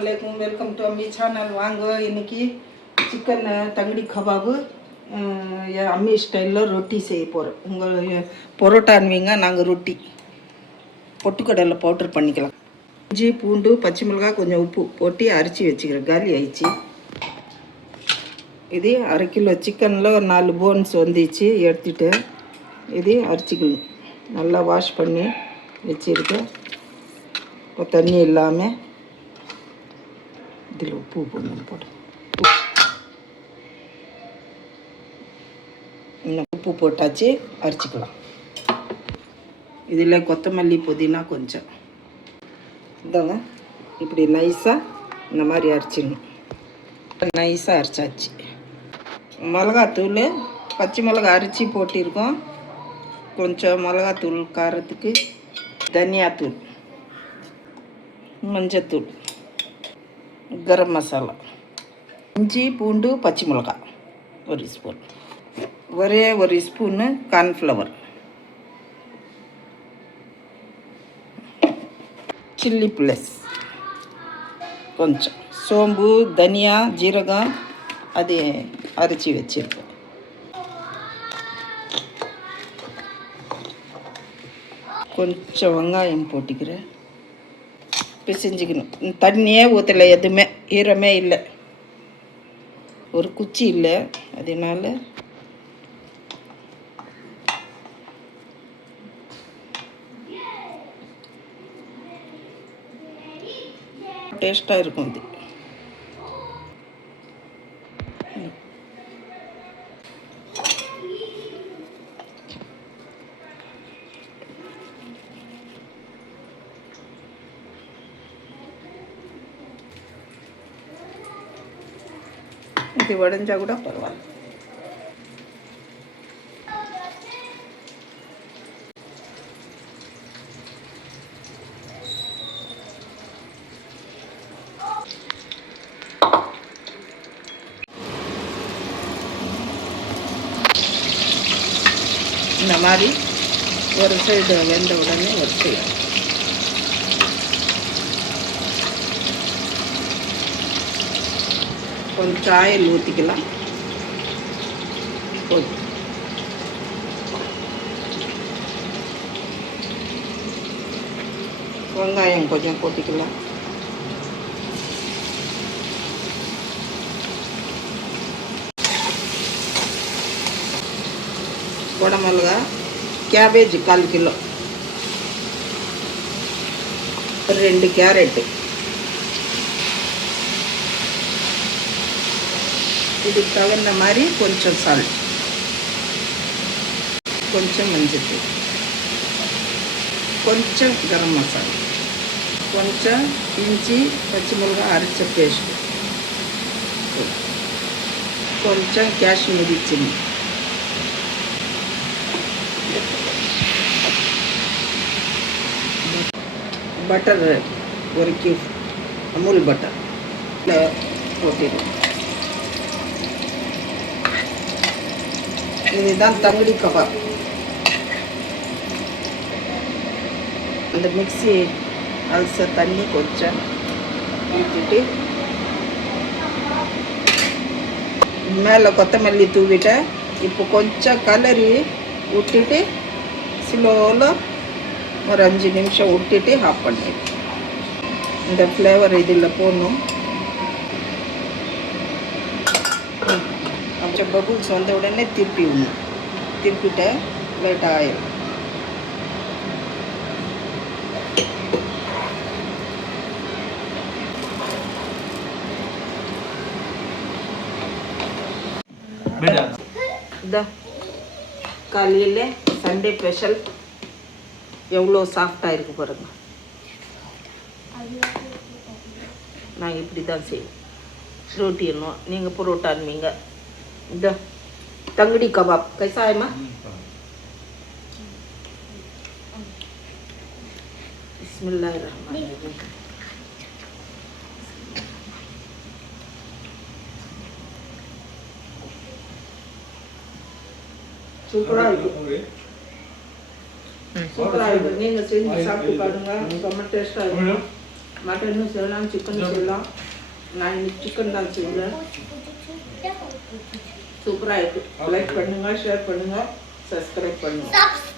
अस्सलामुअलैकुम welcome to अम्मी channel வாங்க இன்னைக்கு சிக்கன் தங்கடி கபாபு அம்மி ஸ்டைலில் ரொட்டி செய்ய போகிறோம். உங்கள் பரோட்டான்வீங்க, நாங்கள் ரொட்டி பொட்டுக்கடலை பவுடர் பண்ணிக்கலாம். இஞ்சி பூண்டு பச்சை மிளகாய் கொஞ்சம் உப்பு போட்டு அரைச்சி வச்சுக்கிறேன். காலி ஆயிடுச்சு. இது 1/2 கிலோ சிக்கனில் ஒரு 4 போன்ஸ் வந்துச்சு, எடுத்துட்டு இது அரைச்சிக்கணும். நல்லா வாஷ் பண்ணி வச்சுருக்கேன். இப்போ தண்ணி இல்லாமல் இதில் உப்பு போட்டு இன்னும் உப்பு போட்டாச்சு, அரைச்சிக்கலாம். இதில் கொத்தமல்லி புதினா கொஞ்சம் இதாங்க இப்படி நைஸாக இந்த மாதிரி அரைச்சிடணும். நைஸாக அரைச்சாச்சு. மிளகாத்தூள் பச்சை மிளகா அரைச்சி போட்டிருக்கோம். கொஞ்சம் மிளகாத்தூள் காரத்துக்கு, தனியாத்தூள், மஞ்சத்தூள், கரம் மசாலா, இஞ்சி பூண்டு பச்சை மிளகாய் 1 ஸ்பூன், ஒரே 1 ஸ்பூனு கார்ன்ஃப்ளவர், சில்லி ப்ளஸ் கொஞ்சம், சோம்பு, தனியா, ஜீரகம் அது அரைச்சி வச்சுருக்கோம். கொஞ்சம் வெங்காயம் போட்டுக்கிறேன். பிசைஞ்சிக்கணும். தண்ணியே ஊற்றலை, எதுவுமே ஈரமே இல்லை, ஒரு குச்சி இல்லை, அதனால டேஸ்ட்டாக இருக்கும். இது உடஞ்சா கூட பரவாயில்ல. இந்த மாதிரி ஒரு சைடு வெந்த உடனே ஒரு சைடு கொஞ்சம் ஆயில் ஊற்றிக்கலாம். வெங்காயம் கொஞ்சம் போட்டுக்கலாம். குடமிளகா, கேபேஜ் 1/4 கிலோ, 2 கேரட்டு, இதுக்கு தகுந்த மாதிரி கொஞ்சம் சால்ட், கொஞ்சம் மஞ்சள், கொஞ்சம் கரம் மசாலா, கொஞ்சம் இஞ்சி பச்சை மிளகாய் அரைச்ச பேஸ்ட்டு, கொஞ்சம் Kashmiri chilli, butter 1 cube, Amul butter போட்டிடுவோம். இதுதான் தங்கடி கபாப். அந்த மிக்ஸி அலச தண்ணி கொஞ்சம் ஊற்றிட்டு மேலே கொத்தமல்லி தூவிட்டேன். இப்போ கொஞ்சம் கலரி விட்டுட்டு ஸ்லோவில் ஒரு 5 நிமிஷம் விட்டுட்டு ஆஃப் பண்ணி இந்த ஃப்ளேவர் இதில் போடணும். கொஞ்சம் பபுள்ஸ் வந்த உடனே திருப்பி விடணும். திருப்பிட்ட லேட் ஆயிடும். இதான் காலையில் சண்டே ஸ்பெஷல் எவ்வளோ சாஃப்டாக இருக்கு பாருங்க. நான் இப்படி தான் செய்வேன். रोटी नहीं परोटा तंगड़ी कबाब कैसा है माँ? बिस्मिल्लाहिर्रहमानिर्रहीम। சூப்பரா இருக்கு. சூப்பரா இருக்கு. நீங்க செஞ்சு சாப்பிட்டு பாருங்க. ரொம்ப டேஸ்டா இருக்கும். மட்டனும் செய்யலாம், சிக்கனும் செய்யலாம். நான் இன்னைக்கு சிக்கன் தான் செய்வேன். சூப்பராக இருக்குது. லைக் பண்ணுங்கள், ஷேர் பண்ணுங்கள், சப்ஸ்கிரைப் பண்ணுங்கள்.